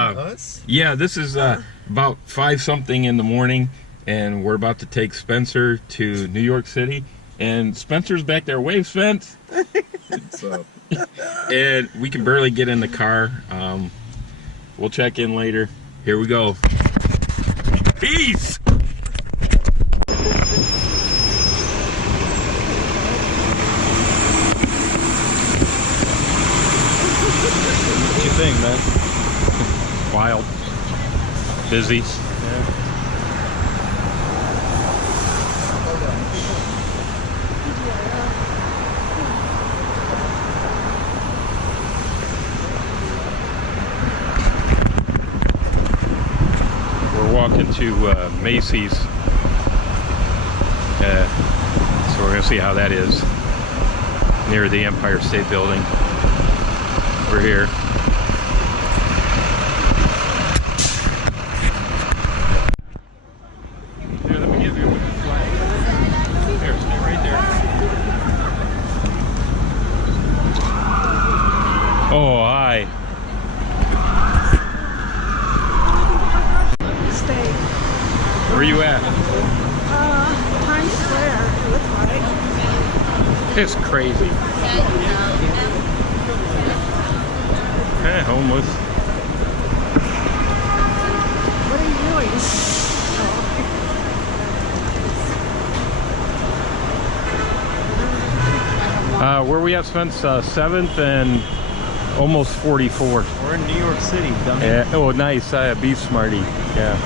us? Yeah, this is about 5-something in the morning, and we're about to take Spencer to New York City. And Spencer's back there. Wave, Spence! What's up? And we can barely get in the car. We'll check in later. Here we go. Peace! What you think, man? Wild. Busy. Yeah. We're walking to Macys. So we're going to see how that is. Near the Empire State Building. We're here. Here, let me give you a flag. There, stay right there. Oh, hi. Stay. Where are you at? Times Square, it looks like. It's crazy. Homeless. What are you doing? Where we at, Spence? 7th and almost 44. We're in New York City, dummy. Yeah. Oh, nice. Beef Smarty. Yeah.